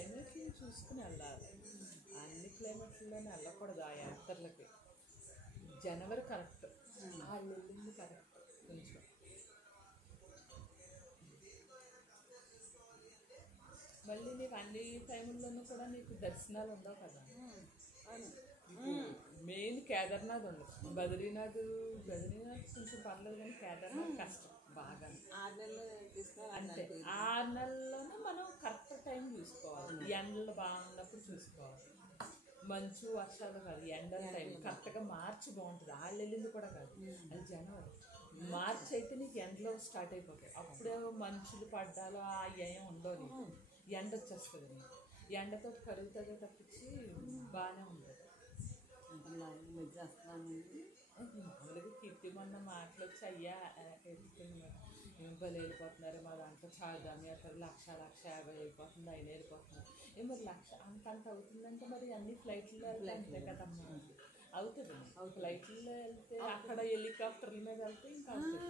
క్లైమేట్ని చూసుకుని వెళ్ళాలి. అన్ని క్లైమేట్లోనే వెళ్ళకూడదు. ఆ యాత్రలకి జనవరి కరెక్ట్, వాళ్ళు వెళ్ళింది కరెక్ట్. కొంచెం మళ్ళీ నీకు అన్ని టైంలోనూ కూడా నీకు దర్శనాలు ఉండవు కదా. మెయిన్ కేదార్నాథ్ ఉంది. బద్రీనాథ్ కొంచెం పర్లేదు, కానీ కేదార్నాథ్ కష్టం బాగా. 6 నెలలు అంతే, 6 నెలల్లోనే మనం కరెక్ట్ టైం చూసుకోవాలి. ఎండలు బాగున్నప్పుడు చూసుకోవాలి. మంచు వర్షాలు కాదు, ఎండల టైం కరెక్ట్గా. మార్చి బాగుంటుంది. వాళ్ళు వెళ్ళింది కూడా కాదు, అది జనవరి. మార్చి అయితే నీకు ఎండలో స్టార్ట్ అయిపోతాయి. అప్పుడే మంచులు పడ్డాలో ఆ ఏం ఉండవు. నీకు ఎండ వచ్చేస్తుంది. నీకు ఎండతో కరుగుతుందో తప్పించి బాగానే ఉంటుంది. మామూలుగా కీర్తి మొన్న మాటలు వచ్చి అయ్యా ఏం బలి వెళ్ళిపోతున్నారు మా దాంట్లో చాలుదామి అక్కడ 1,50,000 వెళ్ళిపోతుంది, అయినా వెళ్ళిపోతుంది. మరి 1,00,000 అంత అవుతుందంటే మరి అన్ని ఫ్లైట్లో వెళ్తాయి కదమ్మా. అవుతుంది. ఫ్లైట్లో వెళ్తే అక్కడ హెలికాప్టర్ల మీద వెళ్తే ఇంకా అవుతుంది.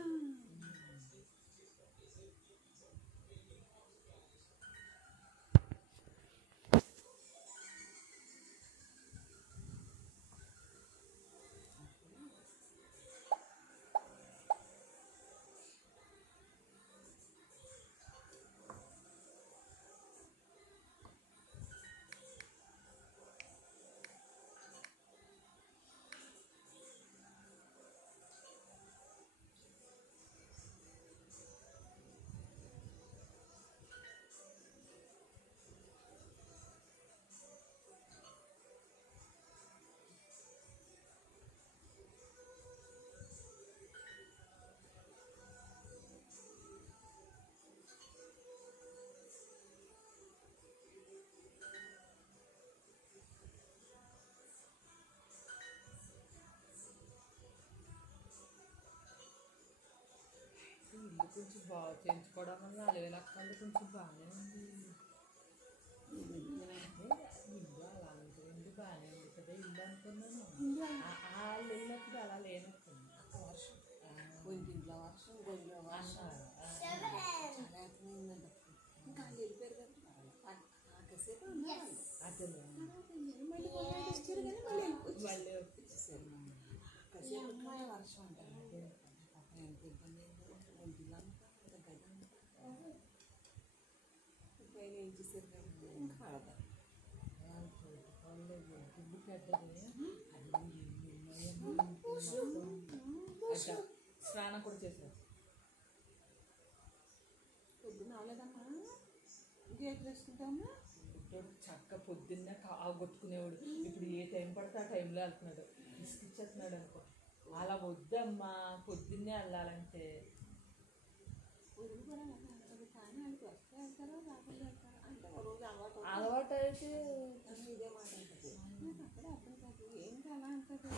ఇల్లు కొంచెం బాగా చేయించుకోవడం వల్ల 4,000 కొంచెం బాగానే ఉంది. ఇల్లు అలాంటి ఉంది, బాగానే ఉంది కదా ఇల్లు అనుకున్నాను. వాళ్ళు వెళ్ళినప్పుడు అలా లేనట్టుంది. వర్షం ఇంట్లో వర్షం ఇంకా వాళ్ళు వెళ్ళిపోయారు కదా. కాసేపు అదే మళ్ళీ వచ్చేసారు. కాసేపు వర్షం అంటారు. ఎంత ఇబ్బంది పైన ఏం చేశారు కదా. ఇంకా పడతారు. స్నానం కూడా చేశారు. పొద్దున్న అవలేదమ్మా, ఇంకేం చేసుకుంటామా. చక్క పొద్దున్నే కొట్టుకునేవాడు. ఇప్పుడు ఏ టైం పడితే ఆ టైంలో వెళ్తున్నాడు. ఇసుకిచ్చేస్తున్నాడు అనుకో. అలా వద్దమ్మా, పొద్దున్నే వెళ్ళాలంటే. అలవాటు అయితే ఇదే మాట ఏం అలా అంటారు.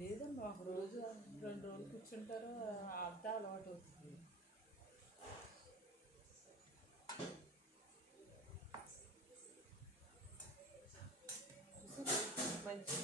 లేదమ్మా, ఒక రోజు 2 రోజులు కూర్చుంటారు, అంతా అలవాటు అవుతుంది. మంచి